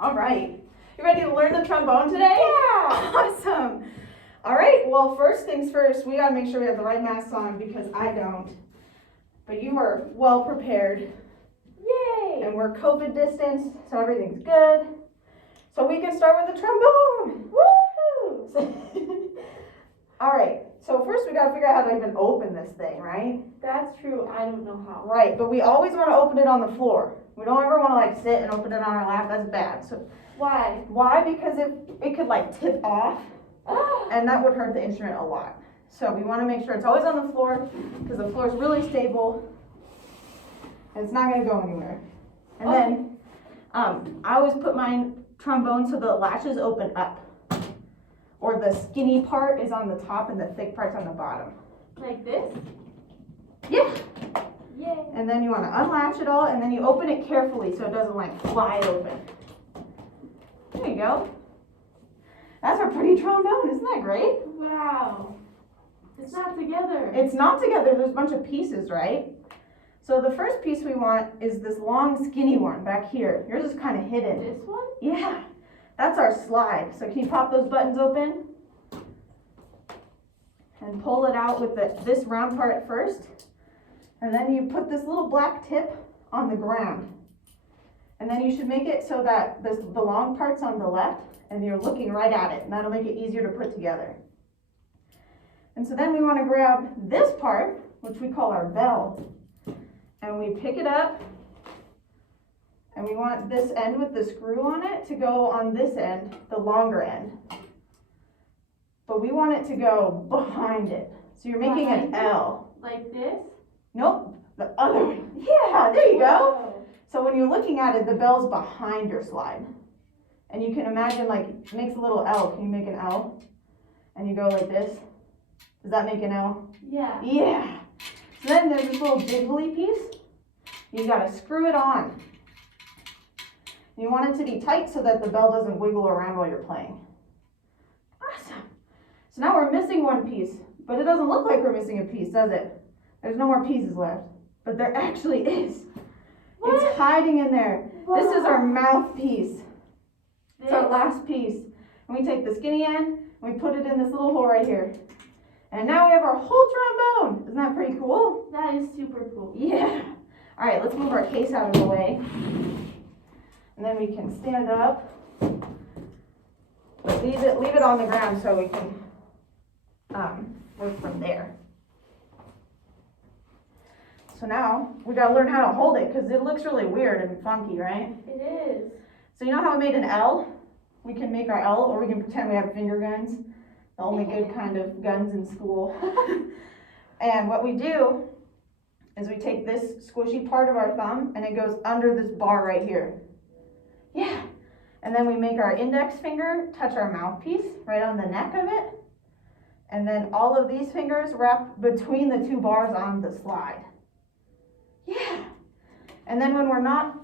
All right. You ready to learn the trombone today? Yeah. Awesome. All right. Well, first things first, we got to make sure we have the right masks on because I don't. But you are well prepared. Yay. And we're COVID distanced, so everything's good. So we can start with the trombone. Woohoo! All right. So first we got to figure out how to even open this thing, right? That's true. I don't know how. Right. But we always want to open it on the floor. We don't ever want to like sit and open it on our lap. That's bad. So Why? why? Because it could like tip off, and that would hurt the instrument a lot. So we want to make sure it's always on the floor because the floor is really stable and it's not going to go anywhere. And then I always put my trombone so the latches open up, or the skinny part is on the top and the thick part's on the bottom. Like this? Yeah. Yay. And then you want to unlatch it all, and then you open it carefully so it doesn't like fly open. There you go. That's our pretty trombone. Isn't that great? Wow. It's not together. It's not together. There's a bunch of pieces, right? So the first piece we want is this long, skinny one back here. Yours is kind of hidden. This one? Yeah. That's our slide. So can you pop those buttons open? And pull it out with this round part at first. And then you put this little black tip on the ground. And then you should make it so that the long part's on the left and you're looking right at it. And that'll make it easier to put together. And so then we want to grab this part, which we call our bell. And we pick it up. And we want this end with the screw on it to go on this end, the longer end. But we want it to go behind it. So you're making an L. Like this? Nope, the other way. Yeah, there you go. Whoa. So when you're looking at it, the bell's behind your slide. And you can imagine like it makes a little L. Can you make an L? And you go like this. Does that make an L? Yeah. Yeah. So then there's this little jiggly piece. You gotta screw it on. You want it to be tight so that the bell doesn't wiggle around while you're playing. Awesome. So now we're missing one piece, but it doesn't look like we're missing a piece, does it? There's no more pieces left, but there actually is. What? It's hiding in there. What? This is our mouthpiece. It's our This? last piece. And we take the skinny end, and we put it in this little hole right here. And now we have our whole trombone. Isn't that pretty cool? That is super cool. Yeah. All right, let's move our case out of the way. And then we can stand up. But leave it on the ground so we can work from there. So now we gotta learn how to hold it because it looks really weird and funky, right? It is. So you know how we made an L? We can make our L, or we can pretend we have finger guns. The only good kind of guns in school. And what we do is we take this squishy part of our thumb and it goes under this bar right here. Yeah. And then we make our index finger touch our mouthpiece right on the neck of it. And then all of these fingers wrap between the two bars on the slide. Yeah. And then when we're not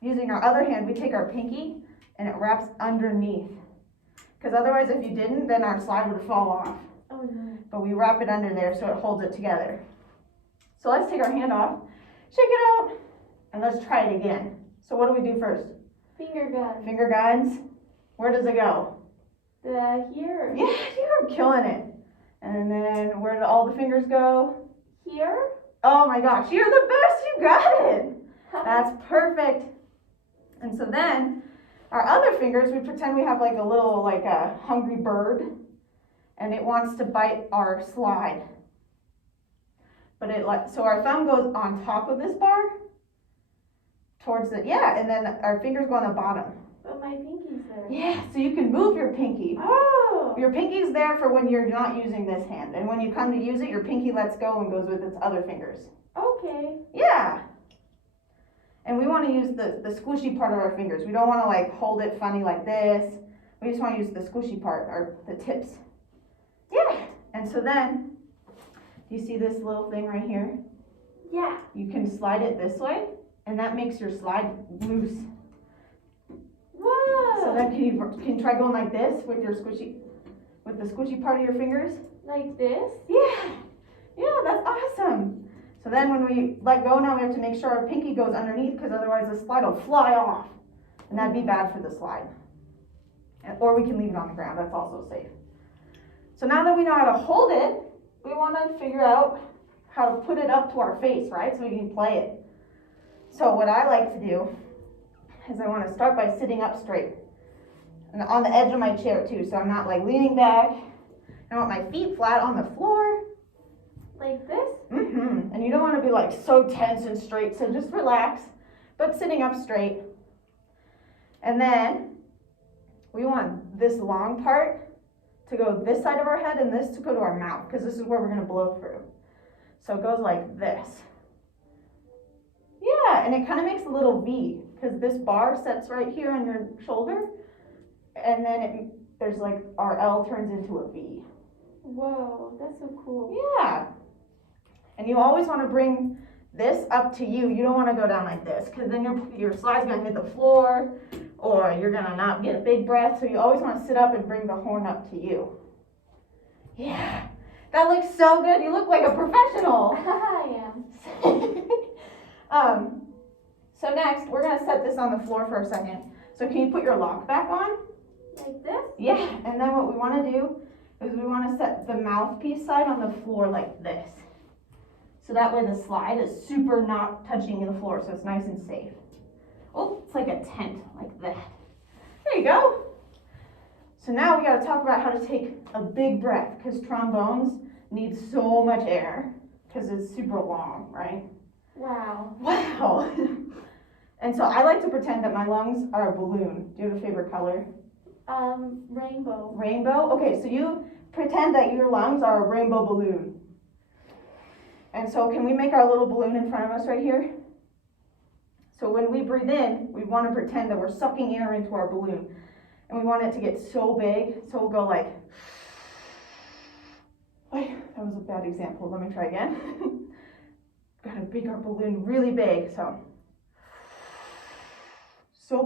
using our other hand, we take our pinky and it wraps underneath. Because otherwise if you didn't, then our slide would fall off. Oh no. But we wrap it under there so it holds it together. So let's take our hand off, shake it out, and let's try it again. So what do we do first? Finger gun. Finger guides. Where does it go? Here. Yeah, you're killing it. And then where do all the fingers go? Here. Oh my gosh, you're the best, you got it. That's perfect. And so then our other fingers, we pretend we have like a little, like a hungry bird, and it wants to bite our slide. But so our thumb goes on top of this bar, towards the, yeah, and then our fingers go on the bottom. But my pinky's there. Yeah, so you can move your pinky. Oh. Your pinky's there for when you're not using this hand, and when you come to use it, your pinky lets go and goes with its other fingers. Okay. Yeah. And we want to use the squishy part of our fingers. We don't want to like hold it funny like this. We just want to use the squishy part, or the tips. Yeah. And so then, do you see this little thing right here? Yeah. You can slide it this way, and that makes your slide loose. Whoa. So then can you try going like this with the squishy part of your fingers? Like this? Yeah. Yeah, that's awesome. So then when we let go now, we have to make sure our pinky goes underneath because otherwise the slide will fly off. And that'd be bad for the slide. Or we can leave it on the ground, that's also safe. So now that we know how to hold it, we want to figure out how to put it up to our face, right? So we can play it. So what I like to do is I want to start by sitting up straight. And on the edge of my chair too, so I'm not like leaning back. I want my feet flat on the floor. Like this? And you don't want to be like so tense and straight, so just relax, but sitting up straight. And then we want this long part to go this side of our head and this to go to our mouth, because this is where we're going to blow through. So it goes like this. Yeah, and it kind of makes a little V, because this bar sets right here on your shoulder, and then there's like our L turns into a V. Whoa, that's so cool. Yeah. And you always want to bring this up to you. You don't want to go down like this, because then your slide's going to hit the floor, or you're going to not get a big breath. So you always want to sit up and bring the horn up to you. Yeah. That looks so good. You look like a professional. I am. So next, we're going to set this on the floor for a second. So can you put your lock back on? Like this? Yeah. And then what we want to do is we want to set the mouthpiece side on the floor like this. So that way the slide is super not touching the floor, so it's nice and safe. Oh, it's like a tent, like that. There you go. So now we gotta talk about how to take a big breath, because trombones need so much air, because it's super long, right? Wow. Wow. And so I like to pretend that my lungs are a balloon. Do you have a favorite color? Rainbow. Rainbow? Okay, so you pretend that your lungs are a rainbow balloon. And so can we make our little balloon in front of us right here? So when we breathe in, we want to pretend that we're sucking air into our balloon. And we want it to get so big, so we'll go like, that was a bad example, let me try again. Gotta make our balloon really big, so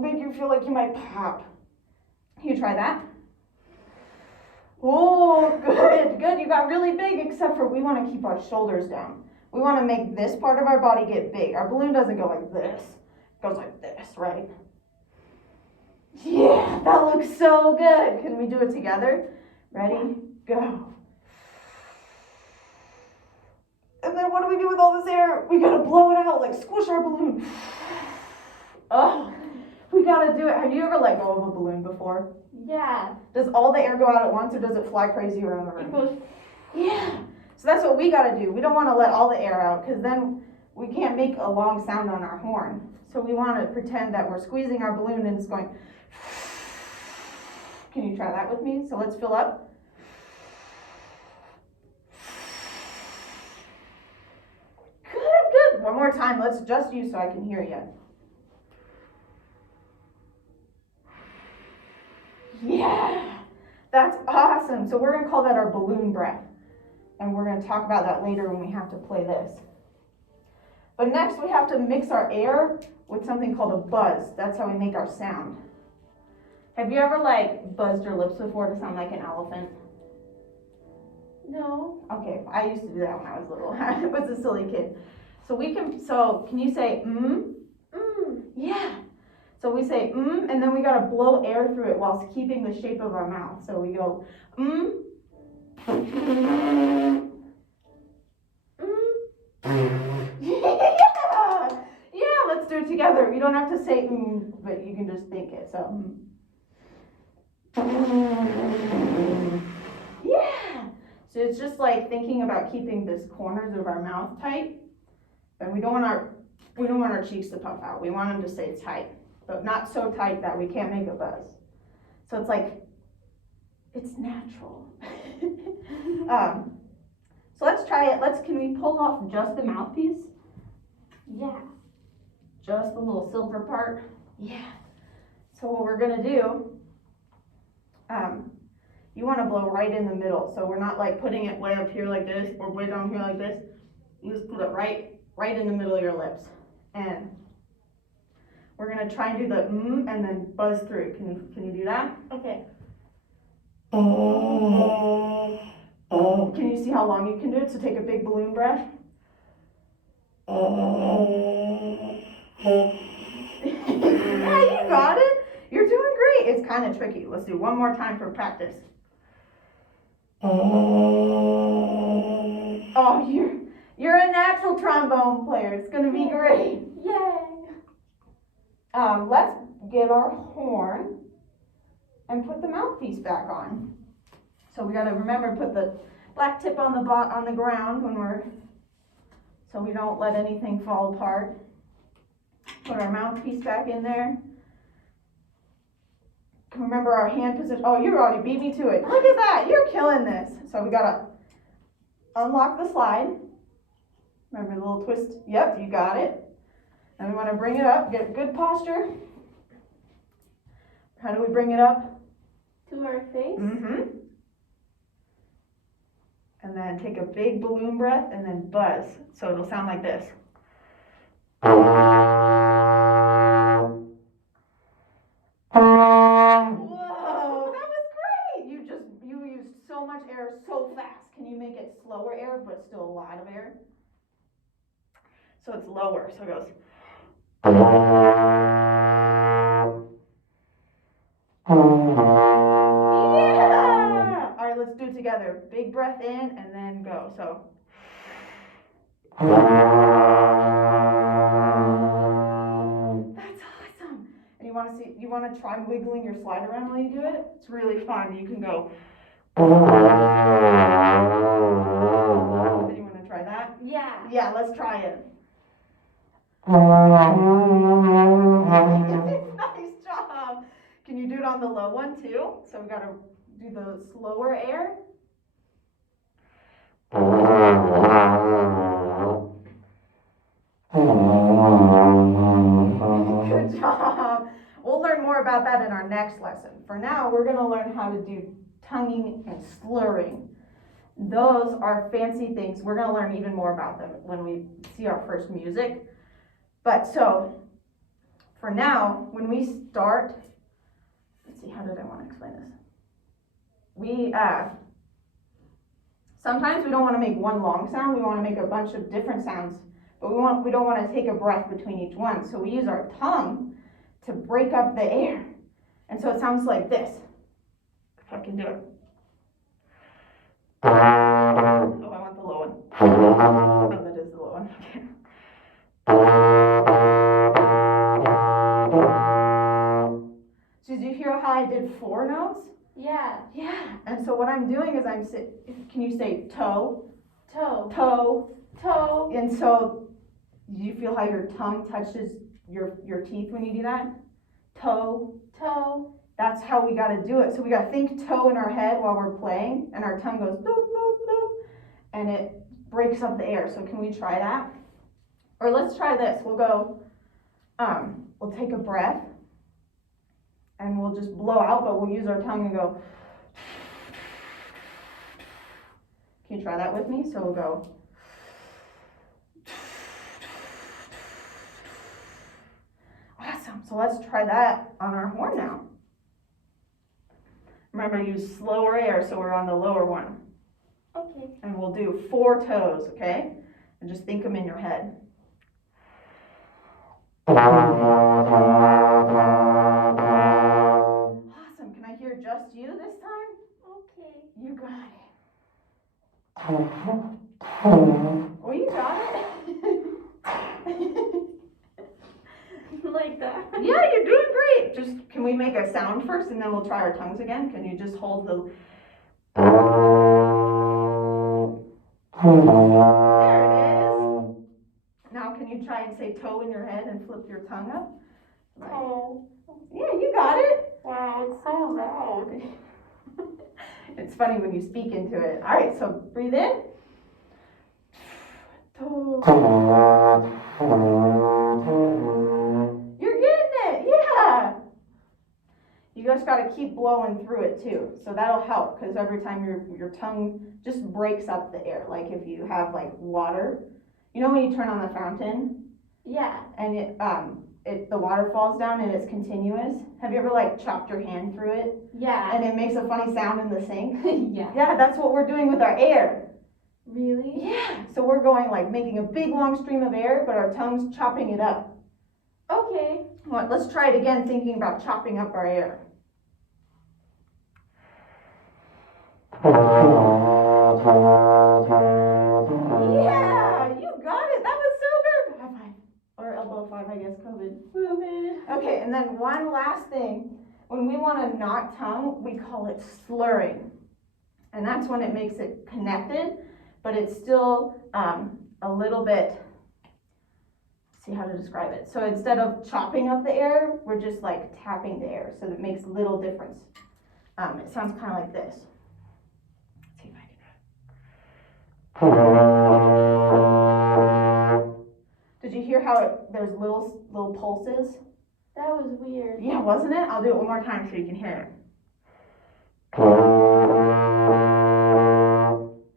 big you feel like you might pop. Can you try that? Oh, good, you got really big, except for we want to keep our shoulders down. We want to make this part of our body get big. Our balloon doesn't go like this, it goes like this, right? Yeah, that looks so good. Can we do it together? Ready? Go. And then what do we do with all this air? We gotta blow it out, like squish our balloon. Oh, we gotta do it. Have you ever let go of a balloon before? Yeah. Does all the air go out at once, or does it fly crazy around the room? It goes. Yeah. So that's what we gotta do. We don't want to let all the air out, because then we can't make a long sound on our horn. So we want to pretend that we're squeezing our balloon and it's going. Can you try that with me? So let's fill up. Good. One more time. Let's just you so I can hear you. Yeah, that's awesome. So we're going to call that our balloon breath. And we're going to talk about that later when we have to play this. But next we have to mix our air with something called a buzz. That's how we make our sound. Have you ever buzzed your lips before to sound like an elephant? No. Okay, I used to do that when I was little. I was a silly kid. So can you say Yeah. So we say and then we gotta blow air through it whilst keeping the shape of our mouth. So we go Yeah, let's do it together. You don't have to say but you can just think it. So yeah. So it's just like thinking about keeping this corners of our mouth tight, and we don't want our cheeks to puff out. We want them to stay tight, but not so tight that we can't make a buzz. So it's like it's natural. So let's try it. Can we pull off just the mouthpiece? Yeah. Just the little silver part? Yeah. So what we're gonna do, you wanna blow right in the middle. So we're not putting it way up here like this or way down here like this. You just put it right in the middle of your lips. And we're gonna try and do the and then buzz through. Can you do that? Okay. Can you see how long you can do it? So take a big balloon breath. Yeah, you got it. kind of tricky. Let's do one more time for practice. Oh, you're a natural trombone player. It's gonna be great. Yay! Let's get our horn and put the mouthpiece back on. So we gotta remember to put the black tip on the ground so we don't let anything fall apart. Put our mouthpiece back in there. Remember our hand position. Oh, you already beat me to it. Look at that. You're killing this. So we gotta unlock the slide. Remember the little twist? Yep, you got it. And we want to bring it up. Get good posture. How do we bring it up? To our face? Mm-hmm. And then take a big balloon breath and then buzz. So it'll sound like this. Whoa, that was great. You used so much air so fast. Can you make it slower air but still a lot of air? So it's lower. So it goes. Yeah! All right, let's do it together. Big breath in and then go. So. That's awesome. And you want to try wiggling your slide around while you do it? It's really fun. You can go. Do you want to try that? Yeah. Yeah, let's try it. Nice job. Can you do it on the low one too? So we got to do the slower air. Good job. We'll learn more about that in our next lesson. For now, we're going to learn how to do tonguing and slurring. Those are fancy things. We're going to learn even more about them when we see our first music. But so, for now, when we start, let's see, how did I want to explain this? Sometimes we don't want to make one long sound. We want to make a bunch of different sounds, but we don't want to take a breath between each one. So we use our tongue to break up the air. And so it sounds like this. If I can do it. Oh, I want the low one. Oh, that is the low one. Okay. So did you hear how I did 4 notes? Yeah. Yeah. And so what I'm doing is can you say toe? Toe. Toe. Toe. And so you feel how your tongue touches your teeth when you do that? Toe. Toe. That's how we got to do it. So we got to think toe in our head while we're playing, and our tongue goes boop, boop, boop, and it breaks up the air. So can we try that? Or let's try this. We'll go, we'll take a breath, and we'll just blow out, but we'll use our tongue and go. Can you try that with me? So we'll go. Awesome. So let's try that on our horn now. Remember, use slower air, so we're on the lower one. Okay. And we'll do 4 toes, okay? And just think them in your head. Awesome. Can I hear just you this time? Okay. You got it. Oh, you got it. Like that. Yeah, you're doing great. Just, can we make a sound first and then we'll try our tongues again? Can you just hold the... There it is. Now can you try and say toe in your head and flip your tongue up? Toe. Yeah, you got it. Wow, it's so loud. It's funny when you speak into it. All right, so breathe in. Toe. You're getting it, yeah. You just got to keep blowing through it too. So that'll help, because every time your tongue just breaks up the air. Like if you have like water, you know when you turn on the fountain Yeah. and the water falls down and it's continuous. Have you ever like chopped your hand through it Yeah. and it makes a funny sound in the sink? Yeah. Yeah, that's what we're doing with our air. Really? Yeah. So we're going like making a big long stream of air, but our tongue's chopping it up. Okay. Let's try it again, thinking about chopping up our air. Yeah, you got it. That was so good. High five. Or elbow five, I guess, COVID. Okay, and then one last thing. When we want to not tongue, we call it slurring. And that's when it makes it connected, but it's still a little bit, see how to describe it. So instead of chopping up the air, we're just like tapping the air, so it makes little difference. It sounds kind of like this. Let's see if I can. Did you hear how there's little pulses? That was weird. Yeah, wasn't it? I'll do it one more time so you can hear it.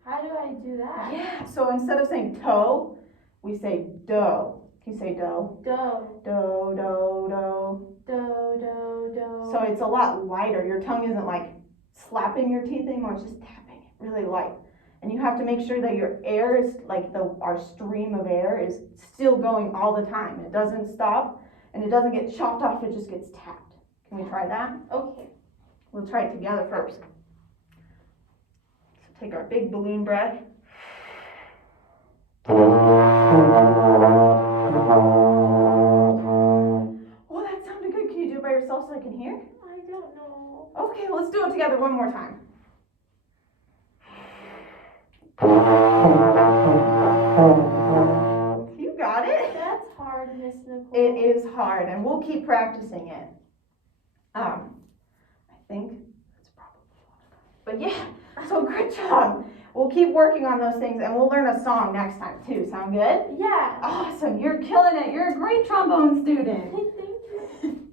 How do I do that? Yeah, so instead of saying toe, we say do. Can you say do? Do. Do, do, do. Do, do, do. So it's a lot lighter. Your tongue isn't like slapping your teeth anymore, it's just tapping it really light. And you have to make sure that your air is like our stream of air is still going all the time. It doesn't stop and it doesn't get chopped off, it just gets tapped. Can we try that? Okay. We'll try it together first. So take our big balloon breath. Oh, that sounded good. Can you do it by yourself so I can hear? I don't know. Okay, let's do it together one more time. You got it. That's hard, Miss Nicole. It is hard, and we'll keep practicing it. I think that's probably all I got. But yeah, so good job. We'll keep working on those things, and we'll learn a song next time too. Sound good? Yeah. Awesome. You're killing it. You're a great trombone student. Thank you.